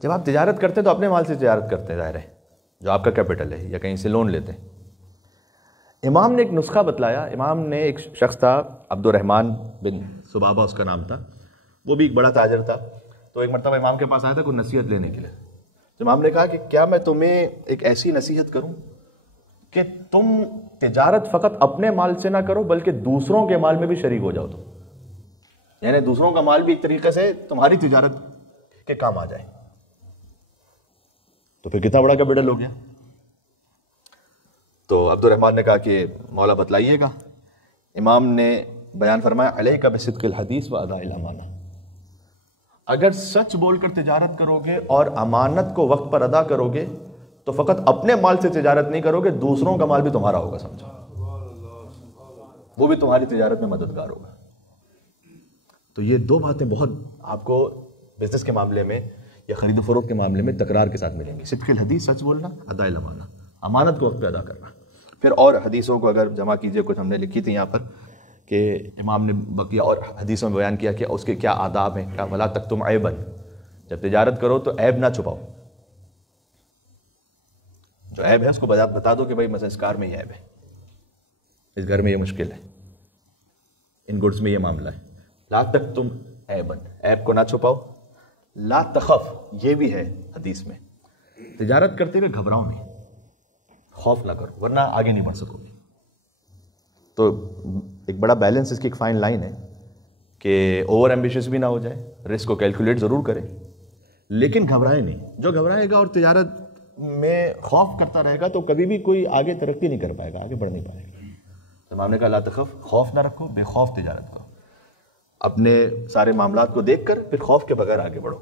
جب آپ تجارت کرتے ہیں تو اپنے مال سے تجارت کرتے ہیں، ظاہر ہے، جو آپ کا کیپٹل ہے، یا کہیں سے لون لیتے ہیں۔ امام نے ایک نسخہ بتلایا۔ امام نے، ایک شخص تھا عبد الرحمن بن سبابہ اس کا نام تھا، وہ بھی ایک بڑا تاجر تھا۔ تو ایک مرتبہ امام کے پاس آیا تھا کوئی نصیحت لینے کے لیے۔ تو امام نے کہا کہ کیا میں تمہیں ایک ایسی نصیحت کروں کہ تم تجارت فقط اپنے مال سے نہ کرو بلکہ دوسروں کے مال میں بھی شریک ہو جاؤ، تم یعنی دوسروں کا مال بھی ایک طریقے سے تمہاری تجارت کے کام آ جائے۔ تو پھر کتنا بڑا کیپٹل ہو گیا۔ تو عبد الرحمن نے کہا کہ مولا بتلائیے گا۔ امام نے بیان فرمایا علیک بصدق الحدیث و اداء الامانہ، اگر سچ بول کر تجارت کرو گے اور امانت کو وقت پر ادا کرو گے تو فقط اپنے مال سے تجارت نہیں کرو گے، دوسروں کا مال بھی تمہارا ہوگا، سمجھو، وہ بھی تمہاری تجارت میں مددگار ہوگا۔ تو یہ دو باتیں بہت آپ کو بزنس کے معاملے میں یا خرید و فروخت کے معاملے میں تکرار کے ساتھ ملیں گی۔ صدق الحدیث، سچ بولنا، اداء الامانہ، امانت کو وقت پہ ادا کرنا۔ پھر اور حدیثوں کو اگر جمع کیجئے، کچھ ہم نے لکھی تھی یہاں پر کہ امام نے بقیہ اور حدیثوں میں بیان کیا کہ اس کے کیا آداب ہیں، کیا ولا تکتم عیبا، جب تجارت کرو تو عیب نہ چھپاؤ، جو عیب ہے اس کو بتا دو کہ بھائی مثلا اس کار میں یہ عیب ہے، اس گھر میں یہ مشکل ہے، ان گڈس میں یہ معاملہ ہے۔ لا تکتم عیبا، عیب کو نہ چھپاؤ۔ لا تخف، یہ بھی ہے حدیث میں، تجارت کرتے ہوئے گھبراؤ نہیں، خوف نہ کرو ورنہ آگے نہیں بڑھ سکو گے۔ تو ایک بڑا بیلنس، اس کی ایک فائن لائن ہے کہ اوور ایمبیشس بھی نہ ہو جائے، رسک کو کیلکولیٹ ضرور کرے لیکن گھبرائے نہیں۔ جو گھبرائے گا اور تجارت میں خوف کرتا رہے گا تو کبھی بھی کوئی آگے ترقی نہیں کر پائے گا، آگے بڑھ نہیں پائے گا۔ امام نے کہا لا تخف، خوف نہ رکھو، بے خوف تجارت کرو، اپنے سارے معاملات کو دیکھ کر پھر خوف کے بغیر آگے بڑھو۔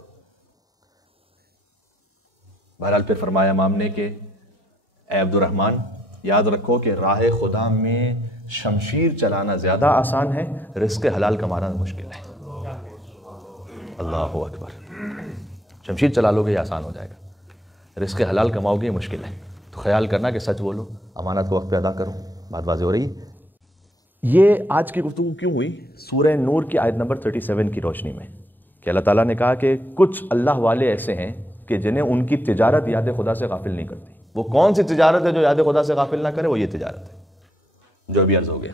بہرحال پھر فرمایا امام نے کہ اے عبد الرحمن، یاد رکھو کہ راہ خدا میں شمشیر چلانا زیادہ آسان ہے، رزق حلال کمانا مشکل ہے۔ اللہ اکبر، شمشیر چلا لو گے یہ آسان ہو جائے گا، رزق حلال کماؤ گے یہ مشکل ہے۔ تو خیال کرنا کہ سچ بولو، امانت کو وقت پہ ادا کرو۔ بات واضح ہو رہی؟ یہ آج کی گفتگو کیوں ہوئی؟ سورہ نور کی آیت نمبر 37 کی روشنی میں کہ اللہ تعالیٰ نے کہا کہ کچھ اللہ والے ایسے ہیں کہ جنہیں ان کی تجارت یاد خدا سے غافل نہیں کرتی۔ وہ کون سی تجارت ہے جو یاد خدا سے غافل نہ کرے؟ وہ یہ تجارت ہے جو ابھی عرض ہو گیا۔